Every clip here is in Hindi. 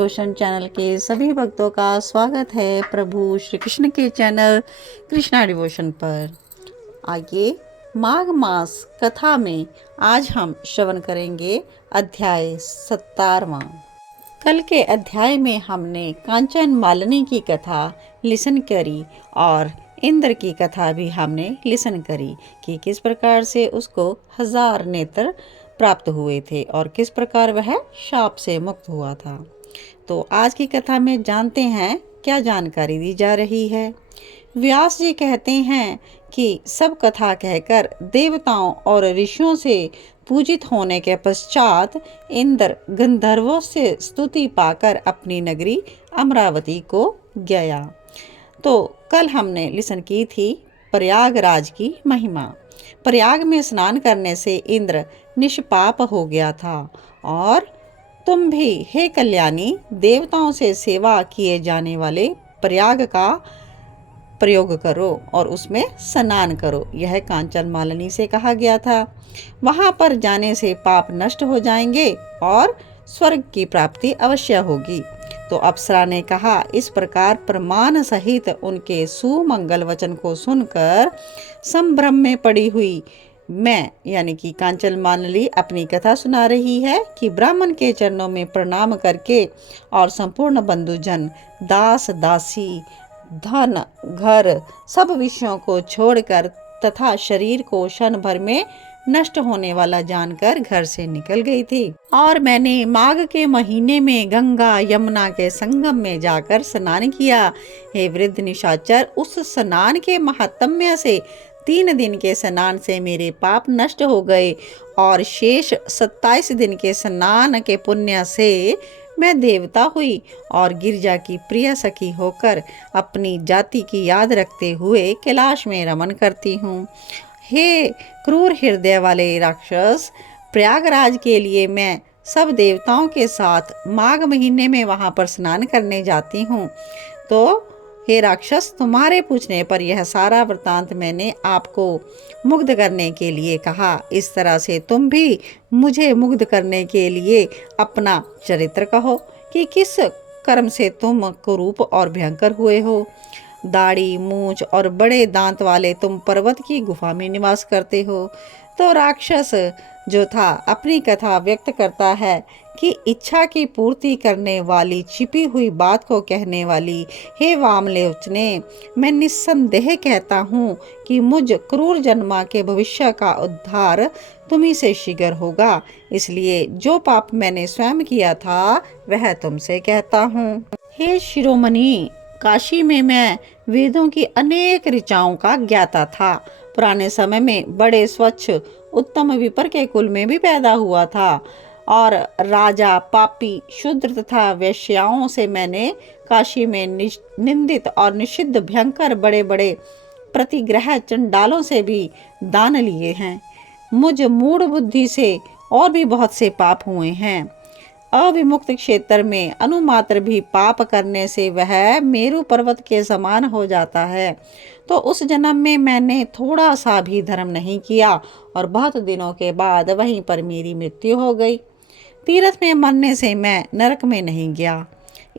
डिवोशन चैनल के सभी भक्तों का स्वागत है प्रभु श्री कृष्ण के चैनल कृष्णा डिवोशन पर। आइए माघ मास कथा में आज हम श्रवण करेंगे अध्याय 17वां। कल के अध्याय में हमने कांचन मालिनी की कथा लिसन करी और इंद्र की कथा भी हमने लिसन करी कि किस प्रकार से उसको 1000 नेत्र प्राप्त हुए थे और किस प्रकार वह शाप से मुक्त हुआ था। तो आज की कथा में जानते हैं क्या जानकारी दी जा रही है। व्यास जी कहते हैं कि सब कथा कहकर देवताओं और ऋषियों से पूजित होने के पश्चात इंद्र गंधर्वों से स्तुति पाकर अपनी नगरी अमरावती को गया। तो कल हमने लिसन की थी प्रयागराज की महिमा। प्रयाग में स्नान करने से इंद्र निष्पाप हो गया था और तुम भी हे कल्याणी देवताओं से सेवा किए जाने वाले प्रयाग का प्रयोग करो और उसमें स्नान करो। यह कांचन मालिनी से कहा गया था। वहां पर जाने से पाप नष्ट हो जाएंगे और स्वर्ग की प्राप्ति अवश्य होगी। तो अप्सरा ने कहा। इस प्रकार प्रमाण सहित उनके सुमंगल वचन को सुनकर संभ्रम में पड़ी हुई मैं यानी कि कांचन मालिनी अपनी कथा सुना रही है कि ब्राह्मण के चरणों में प्रणाम करके और संपूर्ण बंधुजन दास दासी धन घर सब विषयों को छोड़कर तथा शरीर को क्षण भर में नष्ट होने वाला जानकर घर से निकल गई थी। और मैंने माघ के महीने में गंगा यमुना के संगम में जाकर स्नान किया। हे वृद्ध निशाचर, उस स्नान के महात्म्य से 3 दिन के स्नान से मेरे पाप नष्ट हो गए और शेष 27 दिन के स्नान के पुण्य से मैं देवता हुई और गिरजा की प्रिय सखी होकर अपनी जाति की याद रखते हुए कैलाश में रमन करती हूँ। हे क्रूर हृदय वाले राक्षस, प्रयागराज के लिए मैं सब देवताओं के साथ माघ महीने में वहां पर स्नान करने जाती हूँ। तो हे राक्षस, तुम्हारे पूछने पर यह सारा वृतांत मैंने आपको मुग्ध करने के लिए कहा। इस तरह से तुम भी मुझे मुग्ध करने के लिए अपना चरित्र कहो कि किस कर्म से तुम कुरूप और भयंकर हुए हो। दाढ़ी मूछ और बड़े दांत वाले तुम पर्वत की गुफा में निवास करते हो। तो राक्षस जो था अपनी कथा व्यक्त करता है कि इच्छा की पूर्ति करने वाली छिपी हुई बात को कहने वाली हे वामलोचने, मैं निस्संदेह कहता हूँ कि मुझ क्रूर जन्मा के भविष्य का उद्धार तुम्ही से शीघ्र होगा। इसलिए जो पाप मैंने स्वयं किया था वह तुमसे कहता हूँ। हे शिरोमणि, काशी में मैं वेदों की अनेक ऋचाओं का ज्ञाता था। पुराने समय में बड़े स्वच्छ उत्तम विपर के कुल में भी पैदा हुआ था और राजा पापी शूद्र तथा वेश्याओं से मैंने काशी में निंदित और निषिद्ध भयंकर बड़े बड़े प्रतिग्रह चंडालों से भी दान लिए हैं। मुझ मूढ़ बुद्धि से और भी बहुत से पाप हुए हैं। अविमुक्त क्षेत्र में अनुमात्र भी पाप करने से वह मेरु पर्वत के समान हो जाता है। तो उस जन्म में मैंने थोड़ा सा भी धर्म नहीं किया और बहुत दिनों के बाद वहीं पर मेरी मृत्यु हो गई। तीर्थ में मरने से मैं नरक में नहीं गया।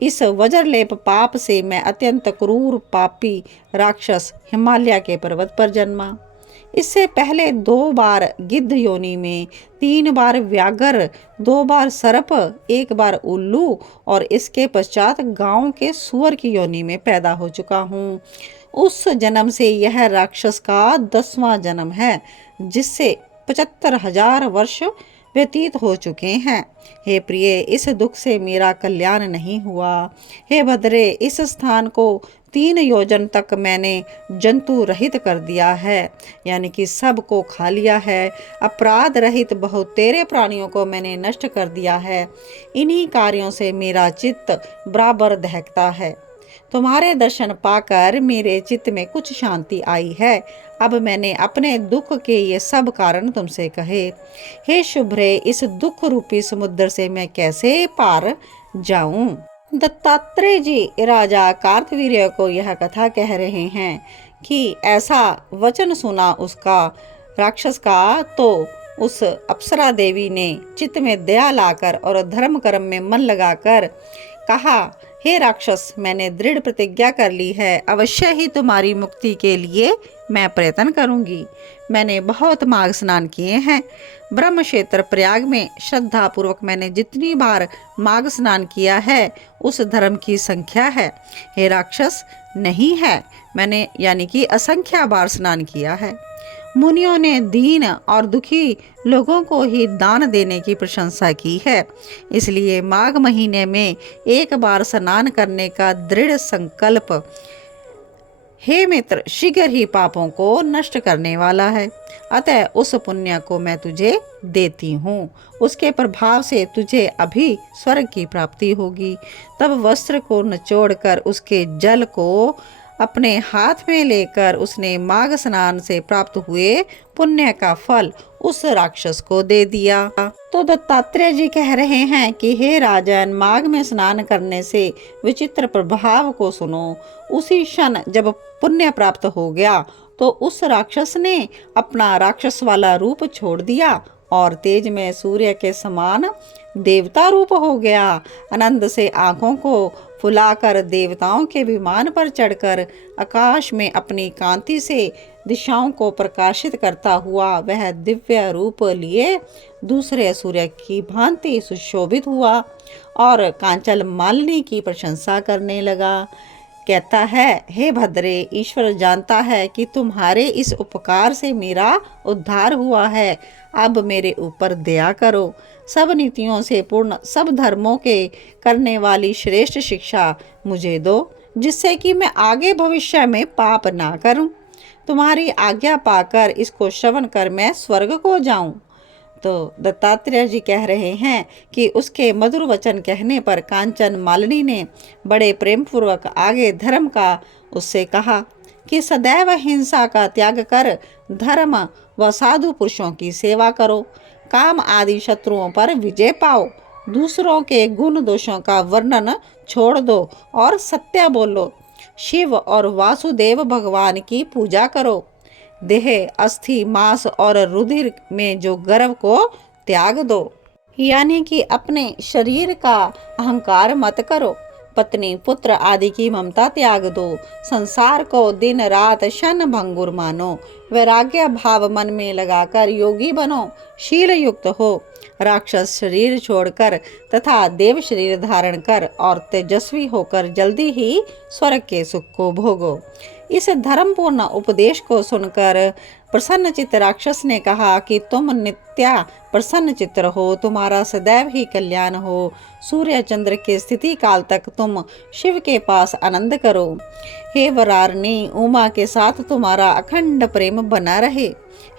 इस वज्रलेप पाप से मैं अत्यंत क्रूर पापी राक्षस हिमालय के पर्वत पर जन्मा। इससे पहले 2 बार गिद्ध योनि में, 3 बार व्याघ्र, 2 बार सर्प, 1 बार उल्लू और इसके पश्चात गांव के सुअर की योनि में पैदा हो चुका हूँ। उस जन्म से यह राक्षस का 10वां जन्म है, जिससे 75,000 वर्ष व्यतीत हो चुके हैं। हे प्रिय, इस दुख से मेरा कल्याण नहीं हुआ। हे भद्रे, इस स्थान को 3 योजन तक मैंने जंतु रहित कर दिया है, यानी कि सब को खा लिया है। अपराध रहित बहुतेरे प्राणियों को मैंने नष्ट कर दिया है। इन्हीं कार्यों से मेरा चित्त बराबर दहकता है। तुम्हारे दर्शन पाकर मेरे चित्त में कुछ शांति आई है। अब मैंने अपने दुख के ये सब कारण तुमसे कहे। हे शुभ्रे, इस दुख रूपी समुद्र से मैं कैसे पार जाऊं? दत्तात्रेय जी राजा कार्तवीर्य को यह कथा कह रहे हैं कि ऐसा वचन सुना उसका राक्षस का, तो उस अप्सरा देवी ने चित्त में दया लाकर और धर्म कर्म में मन लगाकर कहा, हे राक्षस, मैंने दृढ़ प्रतिज्ञा कर ली है, अवश्य ही तुम्हारी मुक्ति के लिए मैं प्रयत्न करूंगी। मैंने बहुत माघ स्नान किए हैं। ब्रह्म क्षेत्र प्रयाग में श्रद्धा पूर्वक मैंने जितनी बार माघ स्नान किया है उस धर्म की संख्या है। हे राक्षस, नहीं है, मैंने यानी कि असंख्या बार स्नान किया है। मुनियों ने दीन और दुखी लोगों को ही दान देने की प्रशंसा की है, इसलिए माघ महीने में एक बार स्नान करने का दृढ़ संकल्प, हे मित्र, शीघ्र ही पापों को नष्ट करने वाला है। अतः उस पुण्य को मैं तुझे देती हूँ, उसके प्रभाव से तुझे अभी स्वर्ग की प्राप्ति होगी। तब वस्त्र को निचोड़कर उसके जल को अपने हाथ में लेकर उसने माघ स्नान से प्राप्त हुए पुण्य का फल उस राक्षस को दे दिया। तो दत्तात्रेय जी कह रहे हैं कि हे राजन, माघ में स्नान करने से विचित्र प्रभाव को सुनो। उसी क्षण जब पुण्य प्राप्त हो गया तो उस राक्षस ने अपना राक्षस वाला रूप छोड़ दिया और तेज में सूर्य के समान देवता रूप हो गया। आनंद से आंखों को फुलाकर देवताओं के विमान पर चढ़कर आकाश में अपनी कांति से दिशाओं को प्रकाशित करता हुआ वह दिव्य रूप लिए दूसरे सूर्य की भांति सुशोभित हुआ और कांचन मालिनी की प्रशंसा करने लगा। कहता है, हे भद्रे, ईश्वर जानता है कि तुम्हारे इस उपकार से मेरा उद्धार हुआ है। अब मेरे ऊपर दया करो। सब नीतियों से पूर्ण, सब धर्मों के करने वाली श्रेष्ठ शिक्षा मुझे दो, जिससे कि मैं आगे भविष्य में पाप ना करूं। तुम्हारी आज्ञा पाकर इसको श्रवण कर मैं स्वर्ग को जाऊं। तो दत्तात्रेय जी कह रहे हैं कि उसके मधुर वचन कहने पर कांचन मालिनी ने बड़े प्रेम पूर्वक आगे धर्म का उससे कहा कि सदैव हिंसा का त्याग कर धर्म व साधु पुरुषों की सेवा करो, काम आदि शत्रुओं पर विजय पाओ, दूसरों के गुण दोषों का वर्णन छोड़ दो और सत्य बोलो, शिव और वासुदेव भगवान की पूजा करो, देह, अस्थि, मांस और रुधिर में जो गर्व को त्याग दो, यानी कि अपने शरीर का अहंकार मत करो, पत्नी पुत्र आदि की ममता त्याग दो, संसार को दिन रात क्षण भंगुर मानो, वैराग्य भाव मन में लगाकर योगी बनो, शील युक्त हो, राक्षस शरीर छोड़कर तथा देव शरीर धारण कर और तेजस्वी होकर जल्दी ही स्वर्ग के सुख को भोगो। इस धर्मपूर्ण उपदेश को सुनकर प्रसन्नचित्त राक्षस ने कहा कि तुम नित्या प्रसन्न चित्त हो, तुम्हारा सदैव ही कल्याण हो, सूर्य चंद्र के स्थिति काल तक तुम शिव के पास आनंद करो। हे वरारणी, उमा के साथ तुम्हारा अखंड प्रेम बना रहे।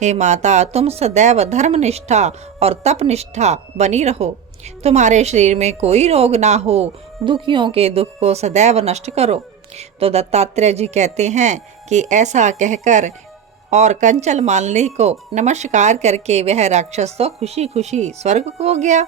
हे माता, तुम सदैव धर्मनिष्ठा और तपनिष्ठा बनी रहो, तुम्हारे शरीर में कोई रोग ना हो, दुखियों के दुख को सदैव नष्ट करो। तो दत्तात्रेय जी कहते हैं कि ऐसा कहकर और कंचन मालिनी को नमस्कार करके वह राक्षस तो खुशी खुशी स्वर्ग को गया।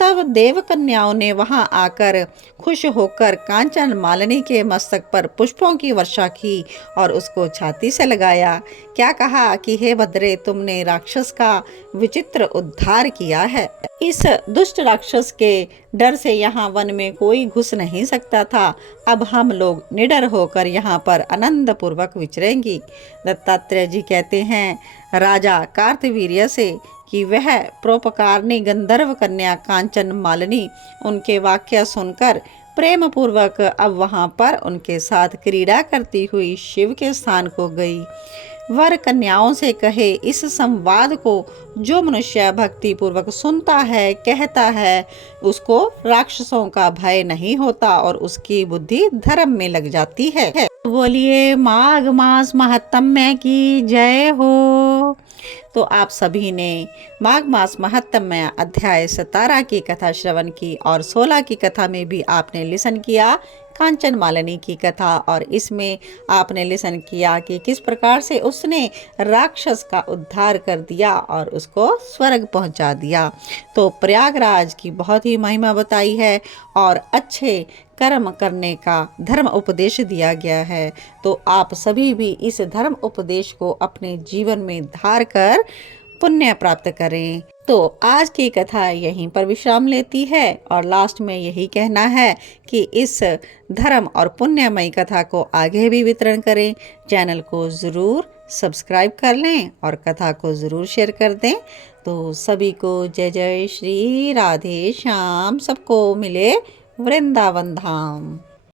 तब देव कन्याओं ने वहां आकर खुश होकर कांचन मालिनी के मस्तक पर पुष्पों की वर्षा की और उसको छाती से लगाया। क्या कहा कि हे भद्रे, तुमने राक्षस का विचित्र उद्धार किया है। इस दुष्ट राक्षस के डर से यहाँ वन में कोई घुस नहीं सकता था। अब हम लोग निडर होकर यहाँ पर आनंद पूर्वक विचरेंगी। दत्तात्रेय जी कहते हैं राजा कार्तवीर्य से कि वह परोपकारनी गंधर्व कन्या कांचन मालिनी उनके वाक्य सुनकर प्रेम पूर्वक अब वहां पर उनके साथ क्रीड़ा करती हुई शिव के स्थान को गई। वर कन्याओं से कहे, इस संवाद को जो मनुष्य भक्ति पूर्वक सुनता है, कहता है, उसको राक्षसों का भय नहीं होता और उसकी बुद्धि धर्म में लग जाती है। बोलिए माघ मास महात्म्य की जय हो। तो आप सभी ने माघ मास महात्म्य अध्याय 17 की कथा श्रवण की और 16 की कथा में भी आपने लिसन किया कांचन मालिनी की कथा, और इसमें आपने लिसन किया कि किस प्रकार से उसने राक्षस का उद्धार कर दिया और उसको स्वर्ग पहुंचा दिया। तो प्रयागराज की बहुत ही महिमा बताई है और अच्छे कर्म करने का धर्म उपदेश दिया गया है। तो आप सभी भी इस धर्म उपदेश को अपने जीवन में धार कर पुण्य प्राप्त करें। तो आज की कथा यहीं पर विश्राम लेती है और लास्ट में यही कहना है कि इस धर्म और पुण्यमयी कथा को आगे भी वितरण करें। चैनल को ज़रूर सब्सक्राइब कर लें और कथा को ज़रूर शेयर कर दें। तो सभी को जय जय श्री राधे श्याम, सबको मिले वृंदावन धाम।